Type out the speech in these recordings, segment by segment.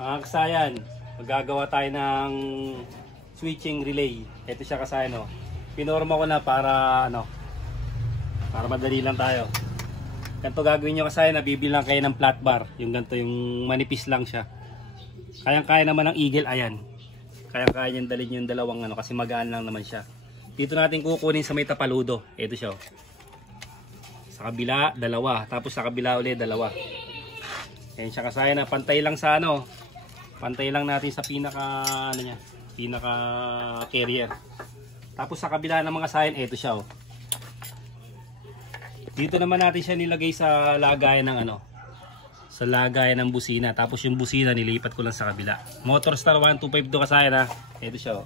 Mga kasayan, magagawa tayo ng switching relay. Ito siya kasayan, no. Pinorma ko na para para madali lang tayo. Ganito gagawin nyo kasayan, nabibilang kayo ng flat bar. Yung ganito, yung manipis lang siya. Kayang-kaya naman ng Eagle, ayan. Kayang-kaya niyang dalhin yung dalawang kasi magaan lang naman siya. Dito natin kukunin sa may tapaludo. Ito siya. Sa kabila, dalawa. Tapos sa kabila ulit, dalawa. Ayan siya kasayan na pantay lang sa pantay lang natin sa pinaka niya, pinaka carrier. Tapos sa kabila ng mga kasayan, ito siya. Dito naman natin siya nilagay sa lagayan ng sa lagayan ng busina. Tapos yung busina nilipat ko lang sa kabila. Motorstar 125 do kasayan Ito siya.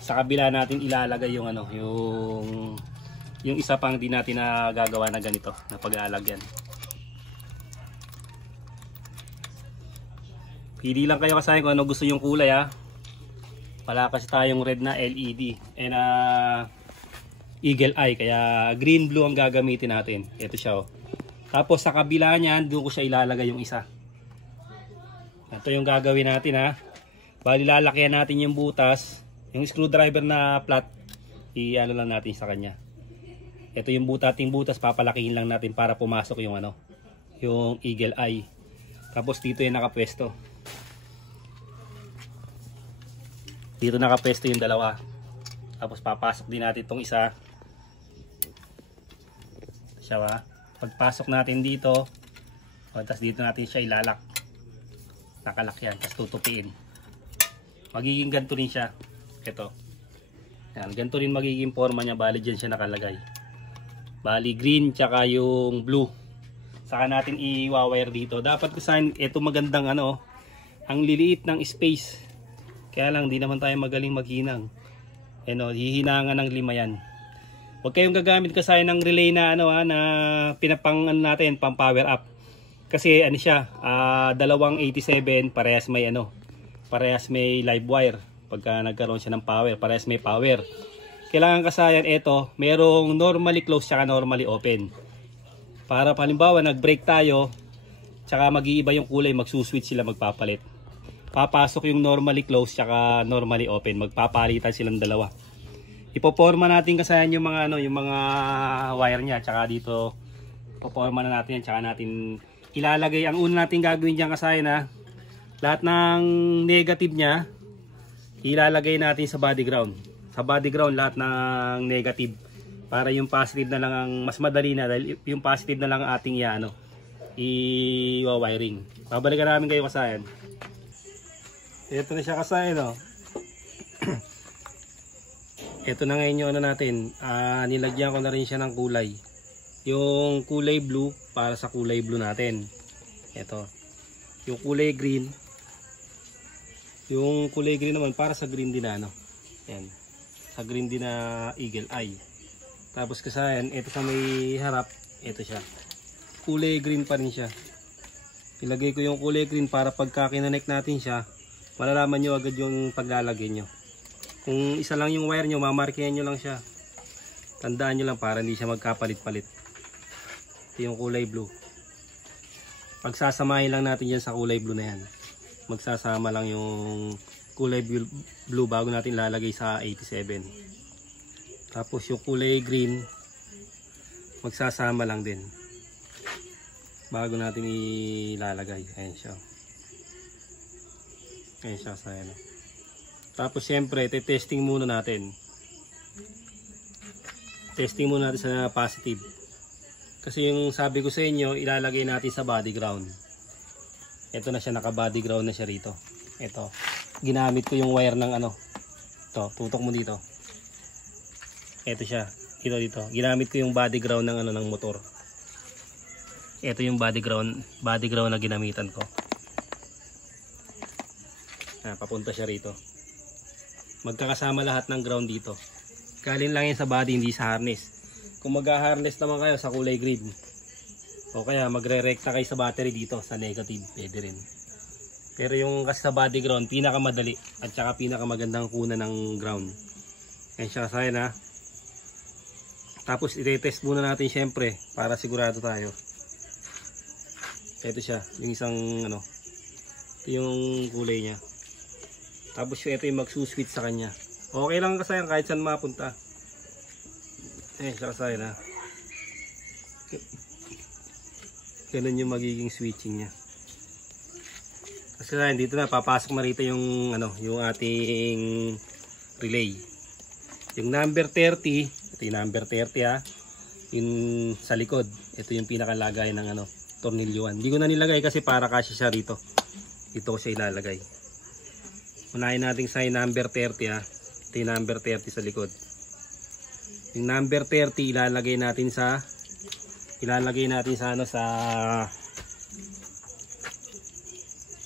Sa kabila natin ilalagay yung yung isa pang di natin na gagawa na ganito na pag-aalagyan. Pili lang kayo kasayan kung ano gusto yung kulay Wala kasi tayong red na LED and Eagle Eye, kaya green blue ang gagamitin natin. Ito siya Tapos sa kabila niyan, doon ko siya ilalagay yung isa. Ito yung gagawin natin Bali lalakyan natin yung butas, yung screwdriver na flat, i-ano lang natin sa kanya. Ito yung ating butas, papalakihin lang natin para pumasok yung yung Eagle Eye. Tapos dito yung nakapwesto. Dito nakapwesto yung dalawa. Tapos papasok din natin itong isa. Siya pagpasok natin dito, tapos dito natin siya ilalak. Nakalak yan, tapos tutupiin. Magiging ganito rin siya. Ito. Yan, ganito rin magiging forma niya. Bali dyan siya nakalagay. Bali green tsaka yung blue. Saka natin i-wire dito. Dapat kusahin, ito magandang ang liliit ng space. Kaya lang, di naman tayo magaling maghinang. Hihinangan ng 5 yan. Huwag kayong gagamit kasi ng relay na na pinapang natin, pang power up. Kasi siya, 287 parehas may parehas may live wire. Pagka nagkaroon siya ng power, parehas may power. Kailangan kasayan merong normally close tsaka normally open. Para halimbawa nag-break tayo, tsaka mag-iiba yung kulay, magsuswitch sila, magpapalit. Papasok yung normally close tsaka normally open, magpapalitan silang dalawa. Ipoporma natin kasayan yung mga yung mga wire niya, tsaka dito ipoporma na natin yan, tsaka natin ilalagay. Ang una natin gagawin diyan kasayan lahat ng negative niya ilalagay natin sa body ground. Sa body ground lahat ng negative, para yung positive na lang ang mas madali na, dahil yung positive na lang ang ating i-wiring. Babalikan namin kayo kasayan. Ito na siya kasayan Ito na ngayon yung natin. Nilagyan ko na rin siya ng kulay. Yung kulay blue para sa kulay blue natin. Ito. Yung kulay green. Yung kulay green naman para sa green din Yan. Sa green din na Eagle Eye. Tapos kasayan, ito sa may harap, ito siya. Kulay green pa rin siya. Ilagay ko yung kulay green para pagka kinanek natin siya, malalaman nyo agad yung paglalagay nyo. Kung isa lang yung wire nyo, mamarkihan nyo lang siya. Tandaan nyo lang para hindi siya magkapalit-palit. Ito yung kulay blue. Pagsasamahin lang natin yan sa kulay blue na yan. Magsasama lang yung kulay blue bago natin lalagay sa 87. Tapos yung kulay green, magsasama lang din bago natin ilalagay. Ayan siya. Ayan siya sa Tapos siyempre, testing muna natin. Testing muna natin sa positive. Kasi yung sabi ko sa inyo, ilalagay natin sa body ground. Ito na siya, naka body ground na siya rito. Ito. Ginamit ko yung wire ng Ito, tutok mo dito. Ito siya. Dito. Ginamit ko yung body ground ng ng motor. Ito yung body ground na ginamitan ko. Papunta siya rito. Magkakasama lahat ng ground dito. Galing lang yan sa body, hindi sa harness. Kung mag-harness naman kayo sa kulay green, o kaya magre-recta kayo sa battery dito sa negative, pwede rin. Pero yung kasi sa body ground, pinakamadali at saka pinakamagandang kuna ng ground. Ayan siya kasayan Tapos i-test muna natin syempre para sigurado tayo. Ito siya, yung isang Ito yung kulay niya. Tapos yung ito yung magsuswitch sa kanya. Okay lang kasayan kahit saan mapunta. Sa kasayan ha. Ganun yung magiging switching niya. Kasi dito na papasok na rito yung yung ating relay. Yung number 30, ito yung number 30 ha. Yung sa likod, ito yung pinakalagay ng tornilyuan. Hindi ko na nilagay kasi para kasi siya rito. Dito ko siya ilalagay. Unahin natin sa number 30 ha. Ito yung number 30 sa likod. Yung number 30 ilalagay natin sa sa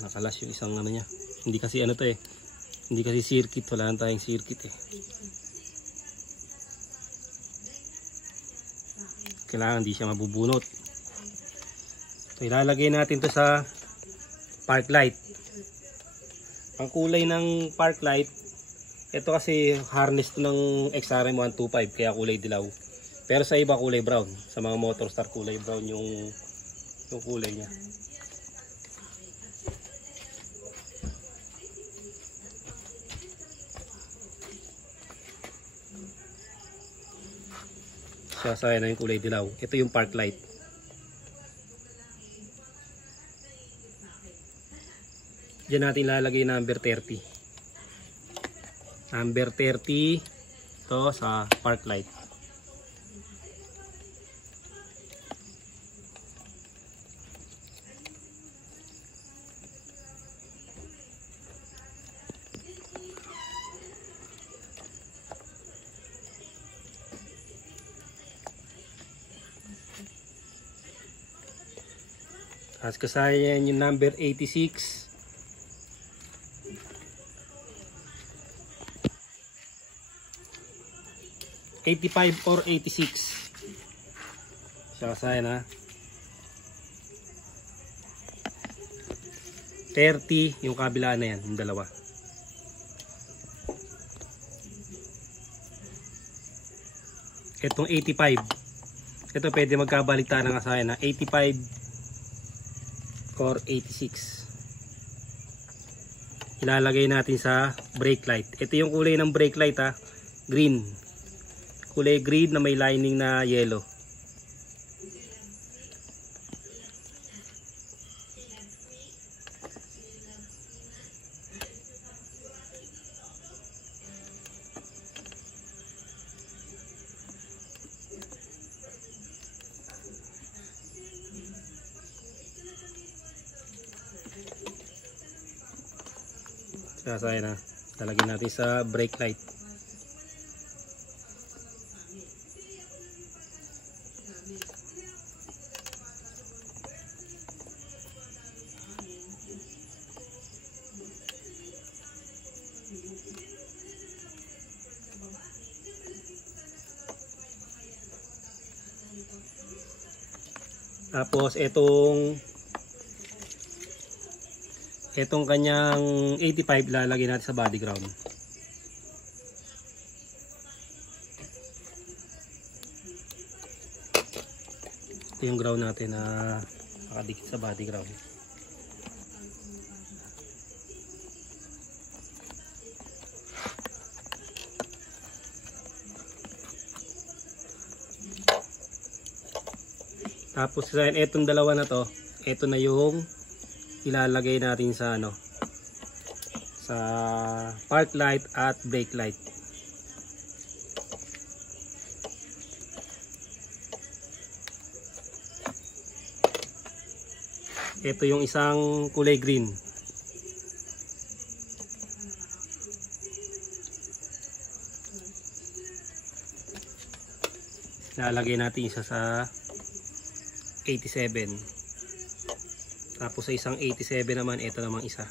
nakalas yung isang niya. Hindi kasi to eh. Hindi kasi circuit, wala na tayong circuit eh. Kailangan hindi siya mabubunot. So, ilalagay natin to sa park light. Ang kulay ng park light, ito kasi harness to ng XRM 125 kaya kulay dilaw. Pero sa iba kulay brown. Sa mga Motorstar kulay brown yung kulay niya. Sasaya na yung kulay dilaw. Ito yung park light. Diyan natin lalagay number 30. Number 30 ito sa park light. As kasaya yan yung number 86. 85 or 86. Siya kasaya na. 30 yung kabila na yan, yung dalawa. Itong 85. Ito pwede magkabaliktaran ng kasaya na 85 or 86. Ilalagay natin sa brake light. Ito yung kulay ng brake light ha. Green. Kulay green na may lining na yellow. Sasaya na. Talagyan natin sa brake light. Tapos itong kanyang 85 lalagay natin sa body ground. Ito yung ground natin na nakadikit sa body ground. Tapos itong dalawa na to, ito na yung ilalagay natin sa sa park light at brake light. Ito yung isang kulay green. Ilalagay natin isa sa 87. Tapos sa isang 87 naman, ito namang isa.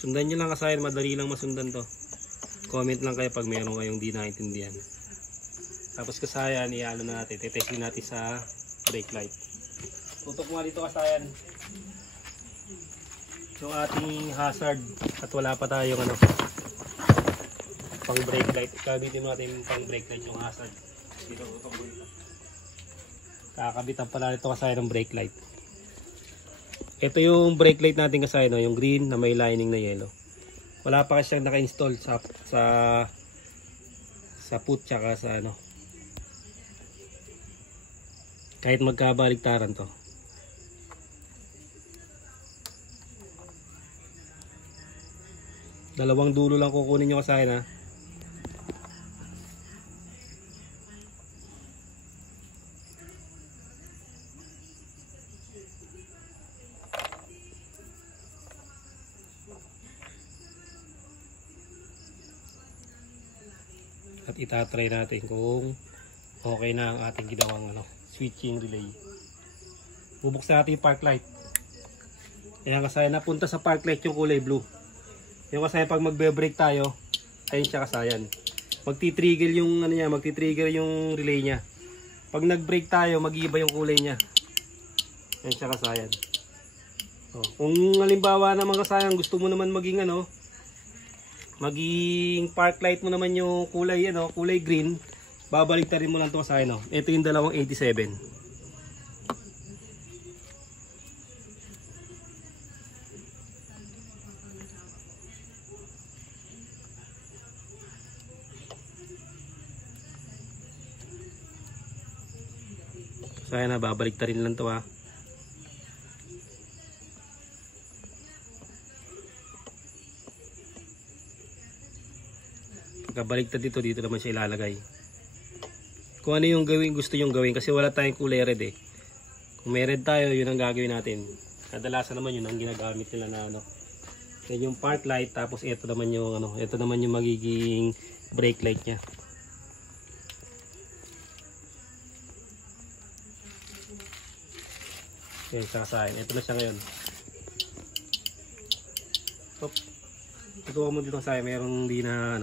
Sundan nyo lang kasayan, madali lang masundan to. Comment lang kayo pag meron kayong di naintindihan. Tapos kasayan, ialo na natin. Tetesting natin sa brake light. Tutok mo dito kasayan. Yung ating hazard at wala pa tayong pang brake light. Kabitin natin pang brake light yung hazard. Dito tutok mo dito. Kakabitan pala nito kasi ng brake light. Ito yung brake light natin kasi no, yung green na may lining na yellow. Wala pa kasi siyang naka-install sa put tsaka sa ano. Kahit magkabaliktaran to. Dalawang dulo lang kukunin nyo kasi na. At itatry natin kung okay na ang ating ginawang switching relay. Bubuksan natin yung park light. Ayan kasaya, napunta sa park light yung kulay blue. Yung kasaya pag magbe-brake tayo, ayun siya kasayan. Magti-trigger yung magti-trigger yung relay niya. Pag nag-brake tayo, mag-iiba yung kulay niya. Ayun siya kasayan. Kung halimbawa naman kasayan, gusto mo naman maging maging park light mo naman yung kulay kulay green, babaliktarin mo lang to sa ito yung dalawang 87. Sana babaliktarin lang to ha. Pagkabaliktad dito naman siya ilalagay. Kung ano yung gusto yung gawin kasi wala tayong kulay red eh. Kung may red tayo, yun ang gagawin natin. Kadalasan naman yun ang ginagamit nila na yan yung park light, tapos ito naman yung ito naman yung magiging brake light niya. Yan, sasayin. Ito na siya ngayon. Stop. Ikaw mo dito sa mayroong hindi na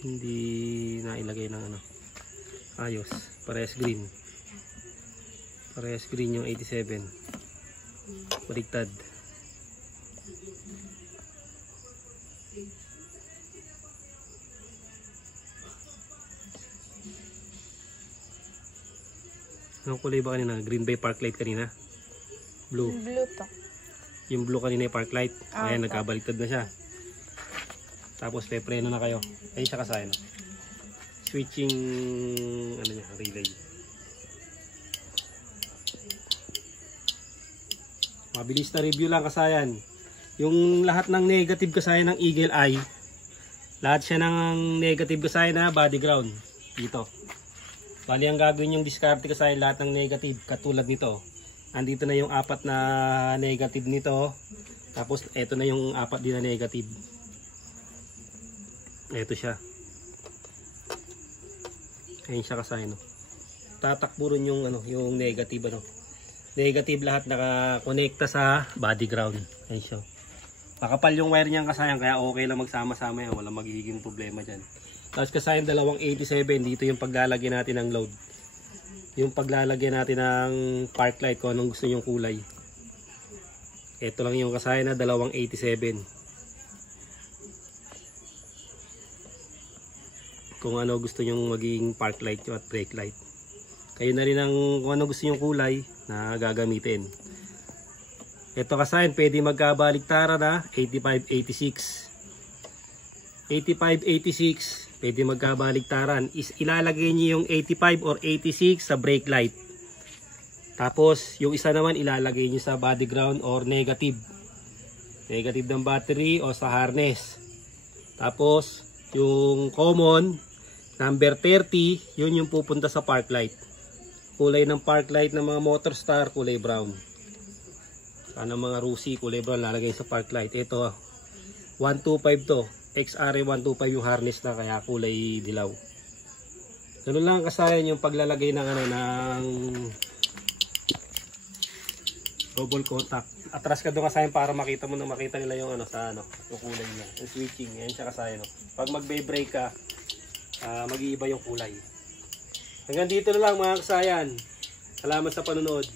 hindi na ilagay ng ayos. Parehas green yung 87. Baliktad. Anong kulay ba kanina? Green ba yung park light kanina? Blue. Blue to. Yung blue kanina yung park light. Ayan, nagkabaliktad na siya. Tapos pepreno na kayo. Ayun siya kasaya switching relay. Mabilis na review lang kasayan. Yung lahat ng negative kasayan ng Eagle Eye, lahat siya ng negative kasayan na body ground dito. Bali ang gagawin yung discard kasayan lahat ng negative katulad nito. Andito na yung 4 na negative nito. Tapos eto na yung 4 din na negative. Ito siya. Ayun siya kasay tatakbo rin yung yung negative Negative lahat naka-connecta sa body ground. Ayun siya. Makapal yung wire niyan kasayang kaya okay lang magsama-sama yan, wala magiging problema diyan. Tapos kasayang dalawang 87 dito yung paglalagay natin ng load. Yung paglalagay natin ng park light kung anong gusto yung kulay. Ito lang yung kasayang na dalawang 87. Kung ano gusto nyong maging park light at brake light. Kayo na rin ang kung ano gusto nyong kulay na gagamitin. Ito kasayan, pwede magkabaliktaran na 85-86. 85-86, pwede magkabaliktaran. Ilalagay nyo yung 85 or 86 sa brake light. Tapos, yung isa naman ilalagay nyo sa body ground or negative. Negative ng battery o sa harness. Tapos, yung common, number 30, yun yung pupunta sa park light. Kulay ng park light ng mga Motorstar, kulay brown. Sana mga Rusi, kulay brown, lalagay sa park light. Ito, 125 to. XRA 125 yung harness na, kaya kulay dilaw. Ganun lang kasayan yung paglalagay ng ng double contact. Atras ka doon kasayan para makita mo na makita nila yung sa yung kulay niya. Yung switching, yan siya kasayan. Pag magbe-brake ka, mag-iiba yung kulay. Hanggang dito na lang mga kasayan. Salamat sa panonood.